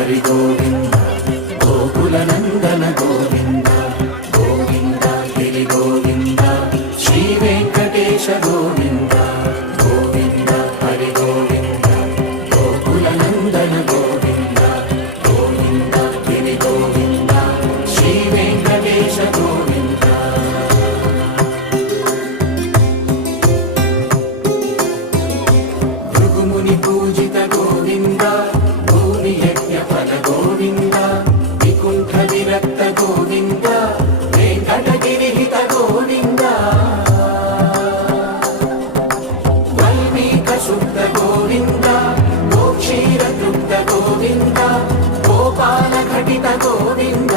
హరి గోవింద గోకుల నందన గోవింద గోవింద గిరి గోవింద శ్రీ వెంకటేశ గోవింద గోవింద హరి గోవింద గోకుల నందన గోవింద గోవింద గిరి గోవింద శ్రీ వెంకటేశ గోవింద భృగుముని పూజిత గోవింద భూమి యజ్ఞ ఫల గోవింద వికుంఠ విరక్త గోవింద వెంకటగిరిహిత గోవింద వల్మీక శుద్ధ గోవింద గోక్షీర తృప్త గోవింద గోపాల ఘటిత గోవింద